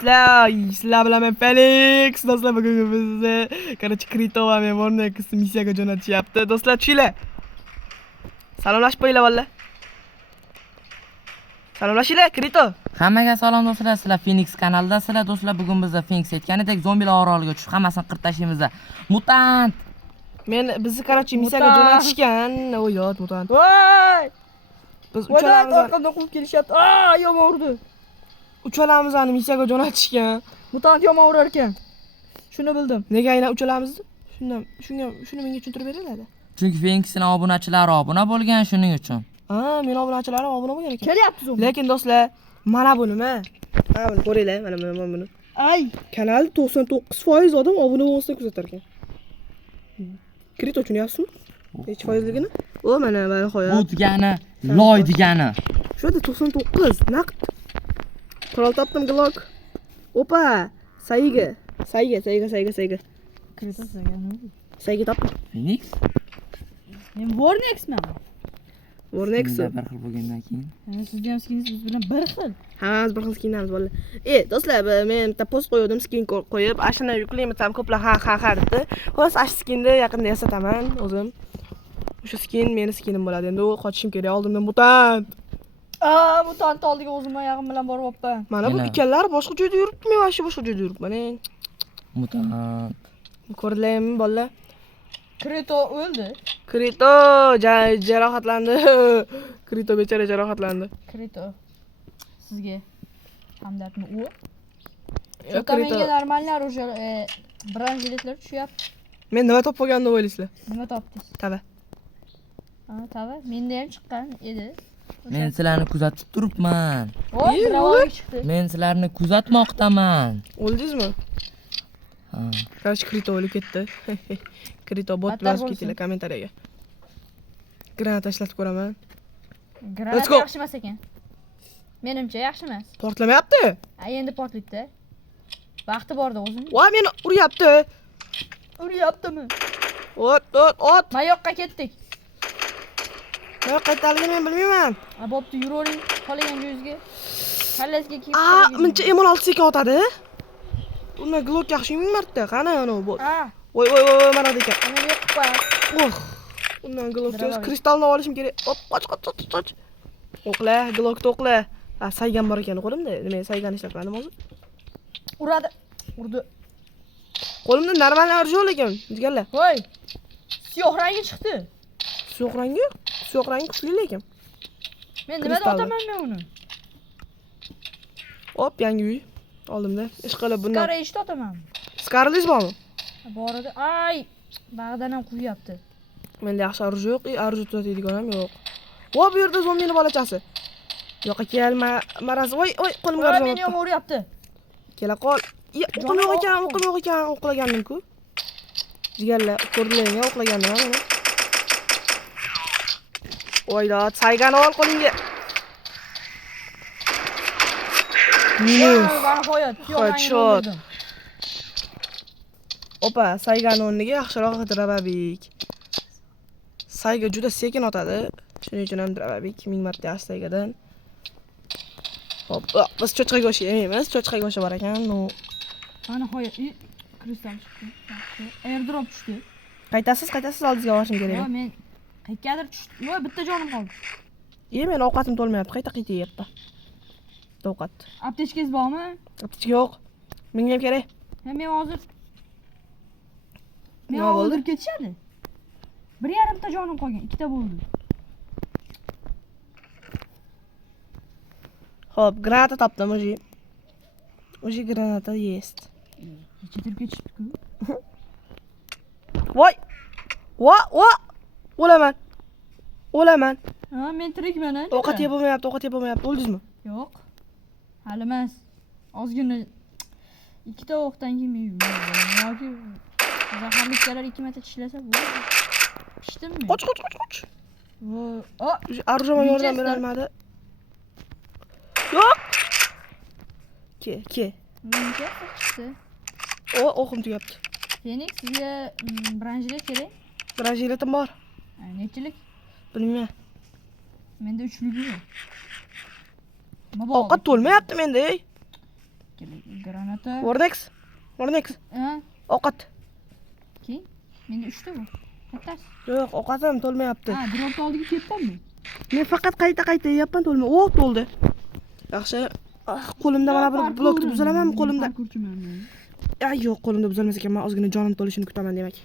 do'stlar, sizlar bilan men Felix. Do'stlar, bugun bizni короче Krito va Memorni missiyaga jo'natishyapti. Do'stlar, tushinglar. Salomlashib qo'yinglar valla. Salomlashinglar, Krito. Hammaga salom do'stlar, sizlar Phoenix kanalidasizlar do'stlar. Bugun bizda Phoenix aytganidek zombilar oroliga tushib hammasini qirib tashlaymiz. Mutant. Bizni короче missiyaga jo'natishgan. O'yot mutant. Voy! Biz Mutant orqamdan quvib kelishyapti. Yomon urdi. uchalamizni missiyaga jo'natishgan. Mutant yomon urar ekan. Shuni bildim. Nega aynan uchalamizni? Shuni menga tushuntirib beringlar. Chunki Phoenixning obunachilari obuna bo'lgan, shuning uchun. Men obunachilarim obuna bo'lgan ekan. Kelyapti zombi. Lekin do'stlar, mana bu nima? Mana buni ko'ringlar, mana buni. Ay, Kanal 99% odam obuna bo'lmasdan kuzatar ekan. Krito tushunyapsizmi? Hech foizligini? Mana nihoyat. Bu degani loy degani. Shu yerda 99 naqd. Qurol topdim Glock. Opa, Sayga. Sayga topdim. Phoenix? men Warnexman. Warnex. Bir xil bo'lgandan keyin. Siz ham skiningiz biz bilan bir xil. Hammamiz bir xil skinamiz bolalar. Do'stlar, men bitta post qo'ydim, skin qo'yib, ashuni yuklaymiz ham ko'plar ha debdi. Xo'sh, ash skinni yaqinda yasataman o'zim. O'sha skin meni skinim bo'ladi. Endi u qochishim kerak, oldimdan mutant. Mutant oldiga o'zim oyog'im bilan borib olibman. Mana bu ikkalari boshqa joyda yuribdi, men boshqa joyda yuribman. Mutant. Ko'rdinglarmi bolalar? Krito o'ldi. Krito jarohatlandi. Krito bechara jarohatlandi. Krito. Sizga hamdardmi u? Krito. Menga normalniy оружие, bronzeletlar tushyapti. Men nima topib olganimni o'ylaysizlar? Nima topdingiz? Tava. Tava. Menda ham chiqqan edi. Men sizlarni kuzatib turibman. Bravoga chiqdi. Men sizlarni kuzatmoqdaman. O'ldingizmi? Ha. Короче, Krito o'lib ketdi. Krito bot Battar yozib bo'lsin. ketinglar kommentariyaga. Granat tashlatib ko'raman. Granat go. yaxshi emas ekan. Menimcha yaxshi emas. Portlamayapti. Endi portlaydi. Vaqti borda o'zim. Voy, meni uryapti. Uryaptimi? Ot. Mayoqqa ketdik. Nima qaytaligini men bilmayman. Bo'pti, yuravering. Qolgan joyingizga. Kallasiga kiyib. Muncha M16 sekin otadi. Undan Glock yaxshi ming marta. Qani ana bu. Voy, mana ekan. Ana yo'q qo'y. Undan Glock kristalni olishim kerak. Qoch. O'qla, Glock to'qla. Saygan bor ekan qo'limda. Men saygani ishlataman hozir. Urdi. Qo'limda normal orjol ekan. Jigarlar. Voy. Siyoh rangi chiqdi. Siyoh rangi kuchli lekin. Men nimada otaman uni? Hop, yangi uy. Oldimda. Ish qilib bundan. Skara eshit otaman. Skarlis bormi? Bor edi. Ay, bag'dan ham quyyapti. Menda yaxshi orju yo'q, orju tutadigan ham yo'q. Vo, bu yerda zombini bolachasi. Yo'q, kelma, maraz. Voy, qo'limga Voy, orju. meni ham uryapti. Kela qol. O'qim yo'q ekan, o'qlagandim-ku. Jigarlar, ko'rdinglarmi, o'qlagandim men. Voydod, saygani ol qo'lingga. Minus. Headshot. Opa, saygani o'rniga yaxshiroq Drababik. Sayga juda sekin otadi. Shuning uchun ham Drababik 1000 marta yaxshi saygadan. Hop, biz cho'chqa go'shi yemaymiz. Cho'chqa go'shi bor ekan. Mana hoyat, kristal chiqdi. Airdrop tushdi. Qaytasiz, oldingizga borishim kerak. Yo'q, men qayergadir tushdi. Yo'q, bitta jonim qoldi. Men ovqatim to'lmayapti. Qayta yeyapti. Ovqat. Aptechkangiz bormi? Aptechka yo'q. Menga ham kerak. Men hozir Nima bo'ldi? o'ldirib ketishadi. 1,5 ta jonim qolgan, 2 ta bo'ldi. Xo'p, granata topdim o'zi. O'zi granata есть. Chetirib ketishdi-ku. Voy! O'laman. Men tirikman. Ovqat yeb bo'lmayapti. O'ldingizmi? Yo'q. Hali emas. Ozgina 2 ta o'qdan keyin yoki zaharliklar 2 marta tishlasa bo'ladi. Pishdimmi? Qoch. Arjoma yordam bera olmadi. Yo'q. Ke. Menga chiqdi. O'qim tugabdi. Phoenix, sizga bronzelet kerak? Bronzeletim bor. Nechilik? Bilmayman. Menda 3ligi yo'q. Ovqat to'lmayapti menda, shekilli. Granata. Vornex. Vornex. Ha, Ovqat. keyin. Menda 3 ta bor. Kattasi. Yo'q, ovqatim to'lmayapti. Ha, dropta oldiga ketdimmi? Men faqat qayta yeyapman, to'lmay. O, to'ldi. Yaxshi. Qo'limda mana bir blokni buzalaman, qo'limda. Ay, yo'q, qo'limda buzolmas ekan. Men ozgina jonim to'lishini kutaman demak.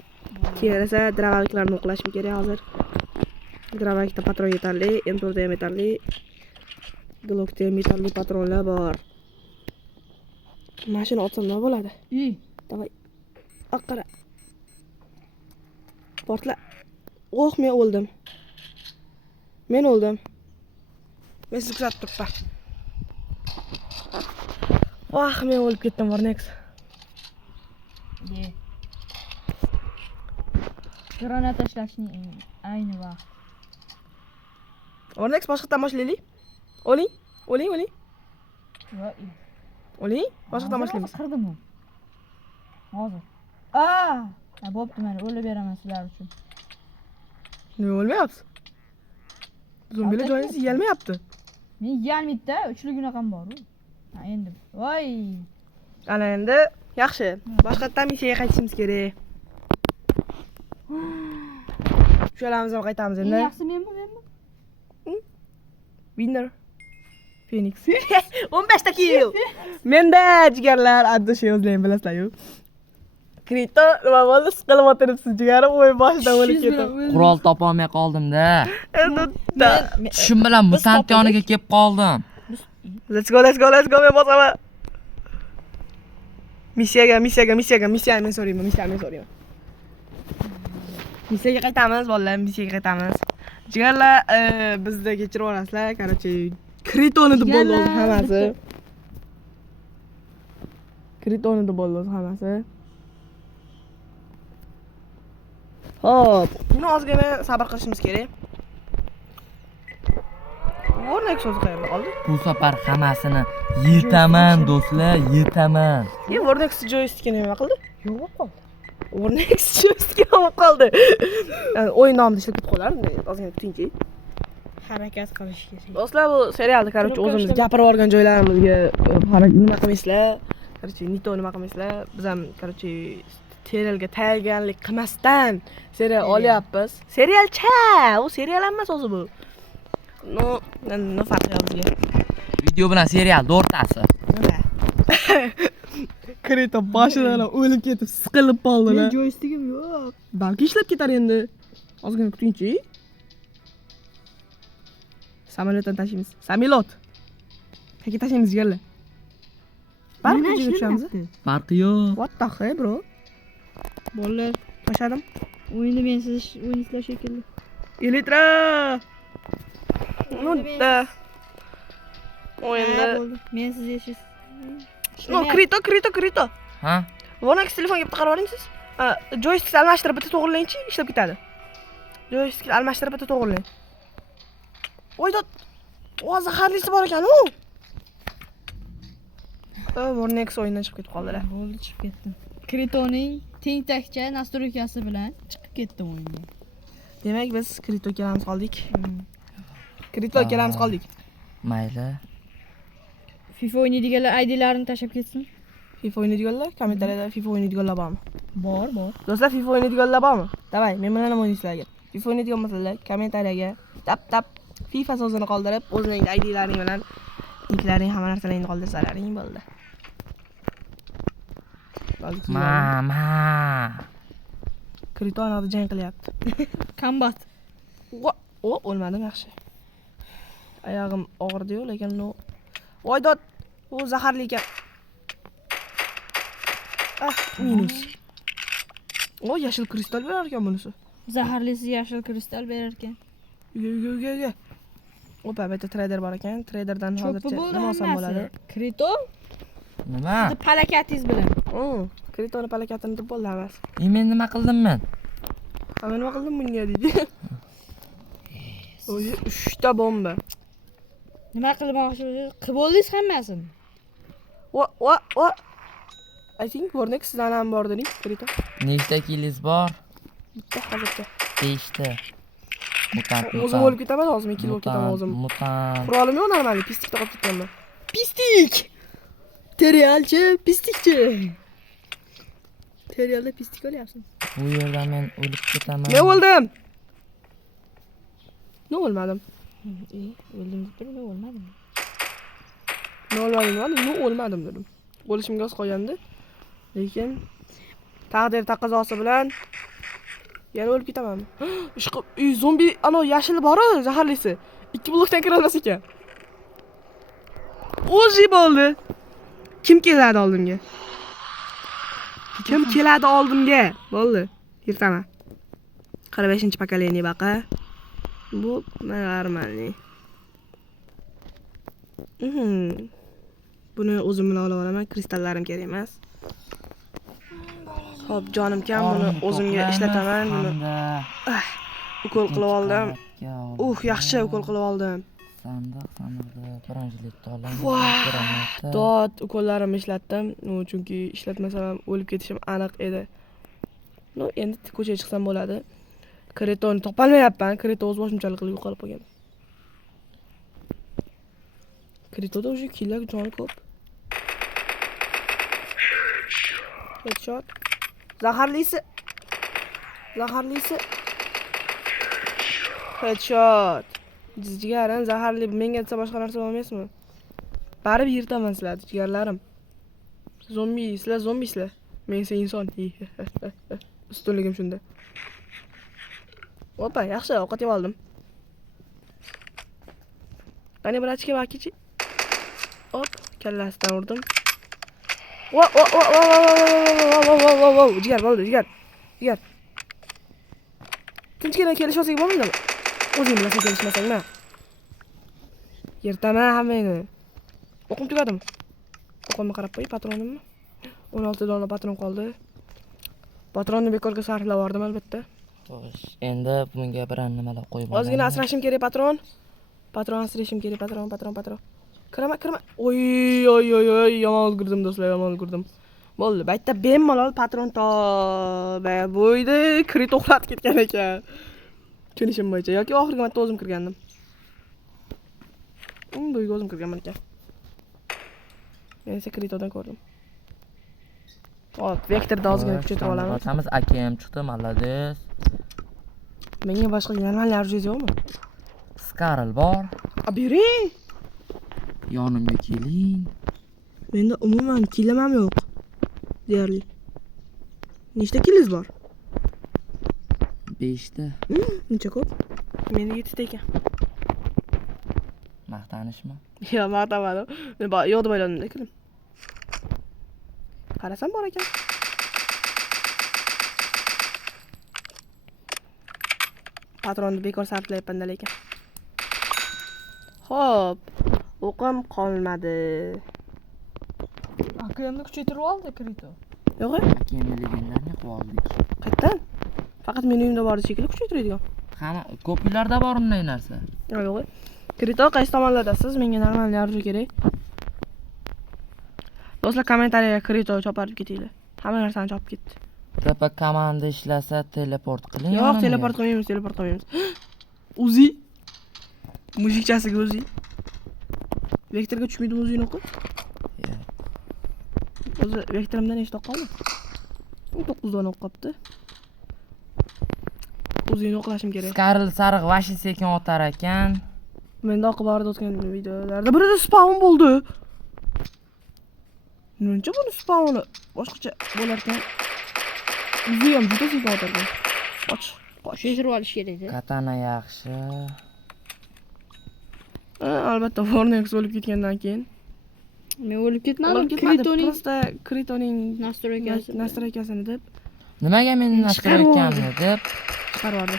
Keyin esa dravaliklarni o'qlashim kerak hozir. Dravalikda patron yetarli, M4da ham yetarli. Glockda ham yetarli patronlar bor. Mashina otsam nima bo'ladi? Davay. Oqqara. Portla. Oh, men o'ldim. Men o'ldim. Men sizni kuzatib turibman. Vah, men o'lib ketdim, Vornex. Ye. Granata tashlashning ayni vaqt. Vornex boshqatdan boshlaylik. O'ling. Voy. O'ling. Boshqatdan boshlaymiz. Qirdim u. Hozir. Bo'pti, men o'lib beraman sizlar uchun. Nima o'lmayapsiz? Zombilar joyingizni yeyolmayapti. Men yeyolmaydi-da, uchlik unaqam bor. Ha, endi. Voy. Ana endi yaxshi. Boshqatdan missiyaga qaytishimiz kerak. Shularimiz ham qaytamiz Eng endi. yaxshi menmi? Winner. Phoenix. 15 ta kill. Menda jigarlar, adda shay o'zlaring bilasizlar-ku. Krito, nima bo'ldi? Siqilib o'tiribsiz jigarim, o'yin boshida o'lib ketdim. Qurol topolmay qoldim-da. Endi Tushim bilan mutant yoniga kelib qoldim. Let's go. Men bosaman. Missiyaga men so'rayman. Missiyaga qaytamiz, bolalar, missiyaga qaytamiz. Jigarlar, bizda kechirib olasizlar, короче, Kritoni deb bo'ldi hammasi. Kritoni deb bo'ldi hammasi. Hop, buni ozgina sabr qilishimiz kerak. Vornex o'zi qayerda qoldi? Bu safar hammasini yetaman do'stlar, yetaman. Vornex joystickini nima qildi? Yo'q qoldi. Vornex joystick olib qoldi. O'yin nomida ishlab ketib qolar, ozgina kutingchi. Harakat qilish kerak. Do'stlar, bu serialda короче o'zimiz gapirib olgan joylarimizga nima qilmaysizlar. Короче, nito nima qilmaysizlar. Biz ham короче serialga tayyorgarlik qilmasdan serial olyapmiz. Serialcha, u serial emas o'zi bu. No farqi yo'q bizga. Video bilan serial o'rtasi. Krito boshidan o'lib ketib, siqilib qoldilar. Men joystickim yo'q. Balki ishlab ketar endi. Ozgina kutingchi. Samolyotdan tashlaymiz. Samolyot. Qayerga tashlaymiz jigarlar? Balki tushamiz. Farqi yo'q. What the hell, bro? Bolalar, Tashladim. o'yinni mensiz o'ynaysizlar shekilli. Elitra. Nutta. O'yinda. Mensiz yashish. No, Krito. Ha? Vornex telefonga bitta qarab oling siz. Joystick almashtirib bitta to'g'rilaychi, ishlab ketadi. Joystick almashtirib bitta to'g'rilang. Voydod. O, zaharlisi bor ekan-ku. Vornex o'yindan chiqib ketib qoldilar. Bo'ldi, chiqib ketdim. Kritoning tentakcha nastroykasi bilan chiqib ketdim o'yindan. Demak, biz Krito kelamiz qoldik. Krito kelamiz qoldik. Mayli. FIFA o'ynaydiganlar IDlarini tashlab ketsin. FIFA o'ynaydiganlar, kommentariyada FIFA o'ynaydiganlar bormi? Bor. Do'stlar, FIFA o'ynaydiganlar bormi? Davay, men bilan ham o'ynaysizlar. FIFA o'ynaydigan bo'lsalar, kommentariyaga tap FIFA so'zini qoldirib, o'zingizning IDlaring bilan linklaring, hamma narsalaringni qoldirsalaring bo'ldi. Mama. Krito aniqda jang qilyapti. Combat. O, o'lmadim, yaxshi. Oyog'im og'irdi-yu, lekin voydod, u zaharli ekan. Minus. O, yashil kristal berar ekan bunisi. Zaharlisi yashil kristal berar ekan. Uyga. Opa, bu yerda trader bor ekan. Traderdan hozircha nima olsam bo'ladi? Krito? Nima? Sizni palakatingiz bilan. Kritoni palakatini deb bo'ldi hammasi. Men nima qildim men? Men nima qildim bunga deydi. Oy, 3 ta bomba. Nima qilmoqchisiz? Qilib oldingiz hammasini. Va. I think Vornex sizdan ham bor deding, Krito. Nechta killingiz bor? Bitta hozircha. 5 ta. Mutant. O'zim o'lib ketaman, hozir men kill bo'lib ketaman o'zim. Mutant. Qurolim yo'q, normal, pistikda qolib ketganman. Pistik! Terialchi, pislikchi. Terialda pislik olyapsan. Bu yerda men o'lib ketaman. Men o'ldim. Ne o'lmadim? O'ldim deb turib, o'lmadim. Ne o'lmadim, ne o'lmadim dedim. O'lishimga oz qolgandi. Lekin taqdir taqozosi bilan yana o'lib ketaman. Ishqib, zombi ana yashil bor-ku, zaharlisi. 2 blokdan kira olmas ekan. O'zi bo'ldi. Kim keladi oldimga? Kim keladi oldimga? Bo'ldi. Yirtaman. 45-pokoleniya baqa. Bu normalniy. Buni o'zim bilan olib olaman, kristallarim kerak emas. Xo'p, jonim kam, buni o'zimga ishlataman. Buni ukol qilib oldim. Yaxshi ukol qilib oldim. Sandiqda birinchilikda olaman. Dod ukollarimni ishlatdim. Chunki ishlatmasam o'lib ketishim aniq edi. Endi ko'chaga chiqsam bo'ladi. Kretoni topolmayapman. Kreto o'z boshimchalik qilib yo'qolib qolgan. Kretoda o'sha killak joni ko'p. Headshot. Zaharlisi. Headshot. Jigarim zaharli, menga desa boshqa narsa bo'lmaysizmi? Barib yirtaman sizlarni, jigarlarim. Sizlar zombisizlar. Men esa inson. Ustunligim shunda. Opa, yaxshi ovqat yeb oldim. Qani brachka bakichi. Hop, kallasidan urdim. Jigar bo'ldi, jigar. Tinchgina kelishmasak bo'lmaydimi? O'zing bilan kelishmasangmi? Yirtaman hammangni. O'qim tugadimi? O'qimni qarab qo'y, patronimmi? 16 dona patron qoldi. Patronni bekorga sarflab yubordim albatta. Xo'sh, endi bunga bir nimalar qo'yib olaman. Ozgina asrashim kerak patron. Patron asrashim kerak, patron. Kirama. Oy, yomon o'lgirdim do'stlar, yomon o'lgirdim. Bo'ldi, bu yerda bemalol patron toba bo'ydi, krit o'qlatib ketgan ekan. Tushunishim bo'yicha yoki oxirgi marta o'zim kirgandim. Bu yerga o'zim kirganman ekan. Men esa kritodan ko'rdim. Hop, vektorda ozgina kuchaytirib olamiz. Otamiz AKM chiqdi, malades. Menga boshqa yangilar yo'qmi? Skarl bor. Bering. Yonimga keling. Menda umuman kilim ham yo'q. Deyarli. Nechta kiliz bor? 5 ta. Necha ko'p? Menda 7 ta ekan. Maqtanishmi? Yo'q, maqtamadim. Men yo'q deb o'yladim lekin. Qarasam bor ekan. Patronni bekor sarflayapman lekin. Xo'p, o'qim qolmadi. AKMni kuchaytirib oldi Krito. Yo'q, AKM legendarni qilib oldik. qayerdan? Faqat meni uyimda bor shekilli kuchaytiradigan. Hamma ko'p uylarda bor unday narsa. Yo'q. Krito qaysi tomonlardasiz? Menga normal yarjı kerak. Do'stlar, kommentariyaga Krito choparib ketinglar. Hamma narsani chopib ketdi. Tepa komanda ishlasa teleport qiling. Yo'q, teleport qilmaymiz. Uzi. Mujikchasiga Uzi. Vektorga tushmaydimi Uzi'ni o'qib? Yo'q. O'zi vektorimdan nechta qoldi? 9 dona o'q qolibdi. Uzi'ni o'qlashim kerak. Skarl sariq vashi sekin o'tar ekan. Menda o'qib borib o'tgan videolarda birida spawn bo'ldi. Menimcha buni spawni boshqacha bo'lar ekan. Uzi ham juda sekin o'targan. Qo'shirib olish kerak edi. Katana yaxshi. Albatta Vornex o'lib ketgandan keyin. Men o'lib ketmadim. Kritoning nastroykasi. nastroykasini deb Nimaga meni nastroykamni deb chiqarib yubordi.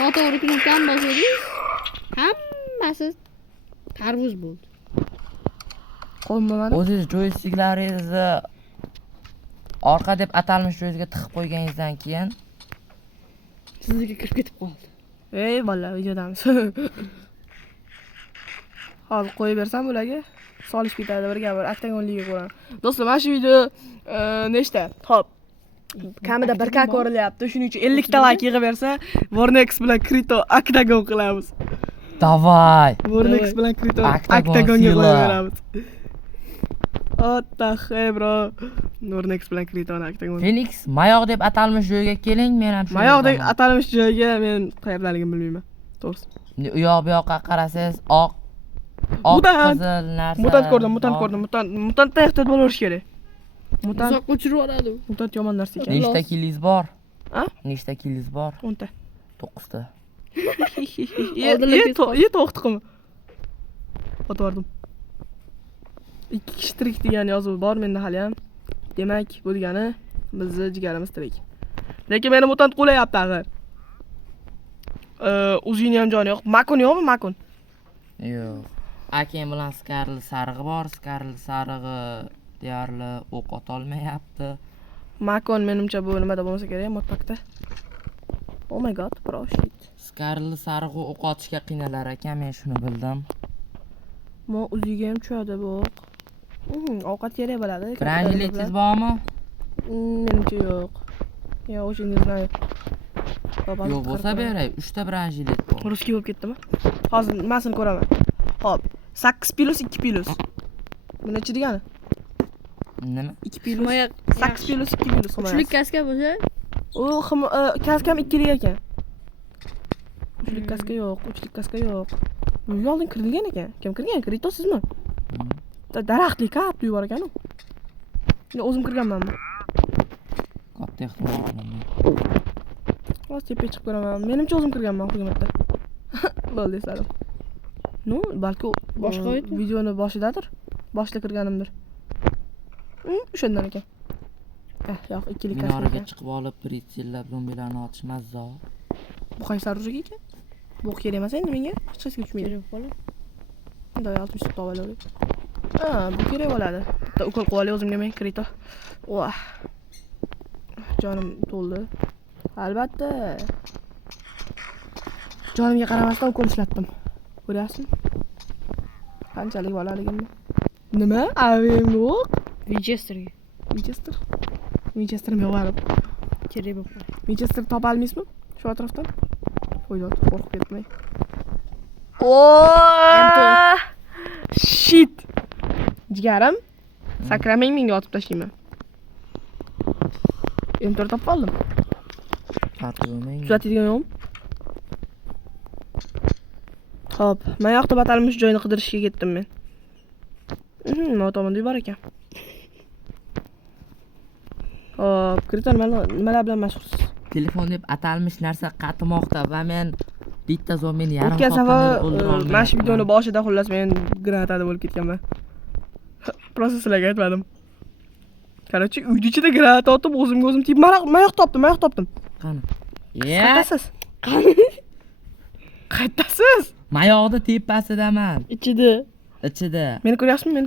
Noto'g'ri knopkani bosadingiz, hammasi tarvuz bo'ldi. Qo'ymamadi. o'zingiz joystiklaringizni orqa deb atalmish joyiga tiqib qo'yganingizdan keyin Sizga kirib ketib qoldi. Ey bolalar, videodamiz. Hozir qo'yib bersam ularga solish ketadi birga bir oktagonliga ko'raman. Do'stlar, mana shu video nechta? Xo'p. Kamida 1K ko'rilyapti. Shuning uchun 50 ta like yig'ib bersa, Vornex bilan Krito oktagon qilamiz. Davay. Vornex bilan Krito Oktagon oktagonga sila. qo'yib beramiz. What the hell, bro? Nurnex bilan Kritoni aktagan. Phoenix mayoq deb atalmish joyga keling, men ham shu. Mayoqdek atalmish joyga men qayerdaligimni bilmayman. To'g'risi. U yoq bu yoqqa qarasangiz oq Mutant. qizil narsa. Mutant ko'rdim. Mutantdan ehtiyot bo'lish kerak. Mutant Uzoqqa uchirib yuboradi. mutant yomon narsa ekan. Nechta kilingiz bor? A? Nechta kilingiz bor? 10 ta. 9 ta. Ye to'xtiqmi? O'tvardim. 2 kishi tirik degan yozuv bor menda hali ham. Demak, bu degani bizni jigarimiz tirik. Lekin meni mutant qo'layapti axir. O'zingni ham joni yo'q. Makon yo'qmi, makon? Yo'q. Akam bilan Skarli sarig'i bor. Skarli sarig'i deyarli o'q otolmayapti. Makon menimcha bu nimada bo'lmasa kerak, modpakda. Oh my god, bro shit. Skarli sarig'i o'q otishga qiynalar ekan, men shuni bildim. Mo o'ziga ham tushadi bu. Ovqat kerak bo'ladi. Branjiletingiz bormi? Menimcha yo'q. Yo, o'shingizni yo'q. Yo'q bo'lsa beray, 3 ta branjilet bor. Ruskiy bo'lib ketdimi? Hozir nimasini ko'raman. Hop, 8 plus 2 plus. Bu necha degani? Nima? 2 plus. 8 plus 2 plus. Uchlik kaska bo'lsa, U kaskam 2 lik ekan. Uchlik kaska yo'q, uchlik kaska yo'q. Bu yo'ldan kirilgan ekan. Kim kirgan? Krito sizmi? Daraxtli kap yuvar ekan u. Men o'zim kirganmanmi? Katta ehtimol qilaman. Hozir tepaga chiqib ko'raman. Menimcha o'zim kirganman hukumatda. Bo'ldi desadim. No, balki Boshqa edi. videoni boshidadir. Boshida kirganimdir. O'shandan ekan. Yo'q, ikkilik kaska. Minoraga ekan. chiqib olib, pritsellab zombilarni otish mazza. Bu qaysi rujaga ekan? Bu kerak emas endi menga. Hech qaysiga tushmaydi. kerak bo'ladi. Bunday 60 ta tavaladik. Bu kerak bo'ladi. Bitta ukol qilib olay o'zimga men Krito. Voh. Jonim to'ldi. Albatta. Jonimga qaramasdan ukol ishlatdim. Ko'ryapsizmi? Qanchalik bolaligimni. Nima? Avim yo'q. Winchesterga Winchester yo'q barib. kerak bo'lib qoladi. Winchester topa olmaysizmi? Shu atrofdan. Qo'ydim, qo'rqib ketmay. Shit. Jigarim. Sakramang menga otib tashlayman. M4 topib oldim. Tartibimang. Tuzatadigan yo'qmi? Xo'p, mayoqda batalmish joyni qidirishga ketdim men. Mana tomonda bor ekan. Xo'p, Kriton nimalar bilan mashg'ulsiz? Telefon deb atalmish narsa qatimoqda va men bitta zombini yarim O'tgan soatdan safar beri o'ldira olmayapman. mana shu videoni boshida xullas men granatada bo'lib ketganman. Prosta sizlarga aytmadim. Qarachi, uyning ichida granata otib o'zimga o'zim tiyib mayoq topdim. Qani? Qaytasiz? Qaytasiz? Mayoqda tepasidaman. Ichida. Ichida. Meni ko'ryapsizmi? Meni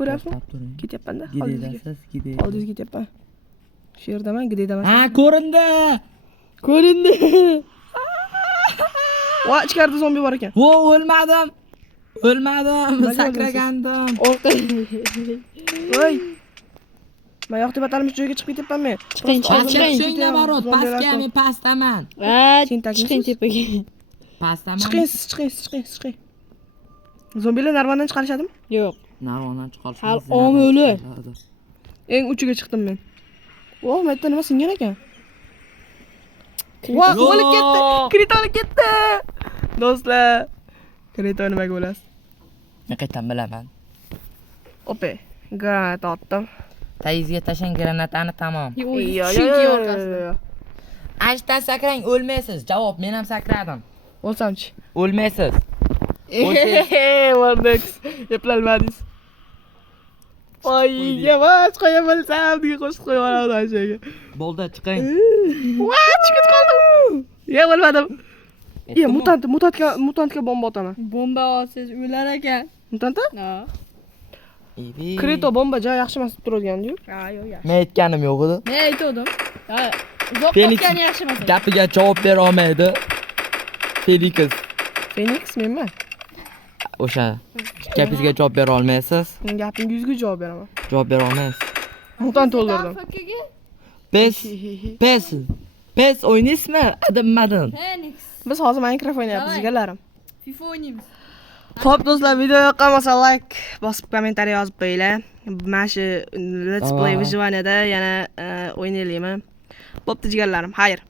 ko'ryapsizmi? To'xtab turing. Ketyapman-da. Gidedasiz, gideda. Oldingizga ketyapman. Shu yerdaman, gidedaman. Ha, ko'rindi. Ko'rindi. Va ichkarida zombi bor ekan. Vo, o'lmadim. Sakragandim. Voy. Mayoqda batalmish joyga chiqib ketyapman men. Chiqing. Pastga naborot, pastga men pastaman. Chiqing tepaga. Pastaman. Chiqing. Zombilar narvondan chiqarishadimi? Yo'q. Narvondan chiqarish. Hal omili. Eng uchiga chiqdim men. Voh, men nima singan ekan? Voh, o'lib ketdi. Krito olib ketdi. Do'stlar, Krito nimaga bo'lasiz? Men qayerdan bilaman? Ope, granata otdim. Tayizga tashlang granatani tamom. Chunki orqasida. Ashdan sakrang, o'lmaysiz. Javob, men ham sakradim. O'lsamchi. O'lmaysiz. Vordex, eplolmadingiz. Voy, yavash qo'ya bilsam, dega qo'shib qo'yib yuboradi o'shaga. Bo'ldi, chiqing. Voy, chiqib qoldim. O'lmadim. Mutantga bomba otaman. Bomba olsangiz o'lar ekan. Mutantda? Ha. Krito bomba joy yaxshi emas deb turadigan-ku. Ha, yo'q, yaxshi. Men aytganim yo'q edi. Men aytdim. Ha, uzoq Phoenix qotgan yaxshi emas. gapiga javob bera olmaydi. Phoenix menman. O'sha gapingizga javob bera olmaysiz. Men gapingizga javob beraman. Javob bera olmaysiz. Mutant o'ldirdim. PES o'ynaysizmi? Adimmadim. Phoenix. Biz hozir Minecraft o'ynayapmiz, jigalarim. FIFA o'ynaymiz. Xo'p do'stlar, video yoqqan bo'lsa like bosib kommentariy yozib qo'yinglar. Mana shu Let's Play Tamam. Vyjvaniyada yana o'ynaylikmi? Bo'pti jigarlarim, xayr.